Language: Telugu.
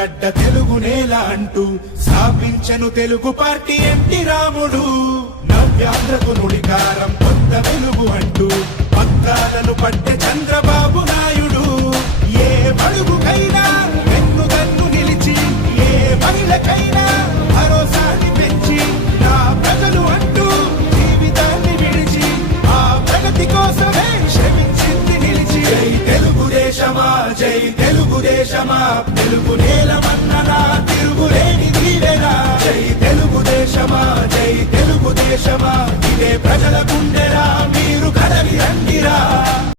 గడ్డ తెలుగు నేల అంటూ స్థాపించను తెలుగు పార్టీ ఎన్టీ రాముడు. నవ్యాంధ్రకు నుడికారం కొత్త వెలుగు అంటూ పక్కాలను పట్టె చంద్రబాబు నాయుడు. ఏ బడుగుకైనా వెన్నుదన్ను నిలిచి, ఏ మహిళకైనా భరోసాని పెంచి, నా ప్రజలు అంటూ జీవితాన్ని విడిచి ఆ ప్రగతి కోసమే శ్రమించింది నిలిచి. జై తెలుగుదేశమా, జై తెలుగుదేశమా, తెలుగు నేలమన్ననా తిరుగులేని దీవెనా. జై తెలుగుదేశమా, జై తెలుగుదేశమా, ఇదే ప్రజల గుండెరా, మీరు కదలి రండిరా.